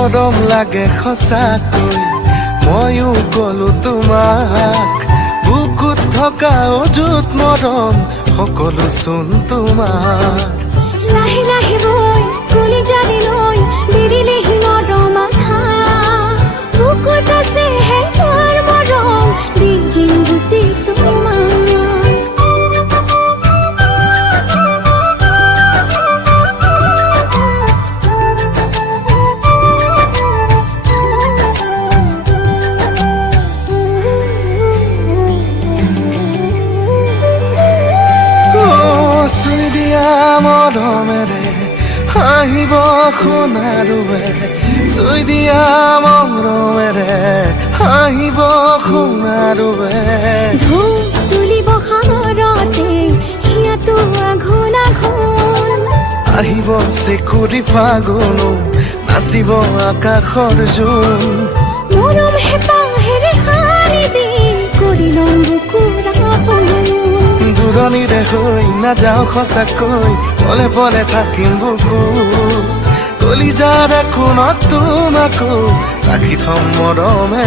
মৰম লাগে সঁচাকৈ ময়ো কলো তোমাক বুকুত থকা অযুত মৰম সকলো চোন তোমাৰ লাহে লাহে বৈ গলি জানি লৈ বিৰিলেহি মৰম আধা বুকুত আছে হেজাৰ মৰম দি দিম গোটেই তোমাক মৰমেৰে আহিব সোণাৰুৱে চুই দিয়া মৰমেৰে আহিব সোণাৰুৱে ধূপ তুলিব সাগৰতে হিয়াটো আঘোণ আঘোণ আহিব চেকুৰি ফাগুনো নাচিব আকাশৰ জোন মৰম হেঁপাহেৰে সাৰি দি কৰি ল'ম বুকুৰ আপোন দূৰণিৰে হৈ নাযাওঁ সঁচাকৈ পলে পলে থাকিম বুকুত কলিজাৰ কোণত তোমাকো ৰাখি থম মৰমে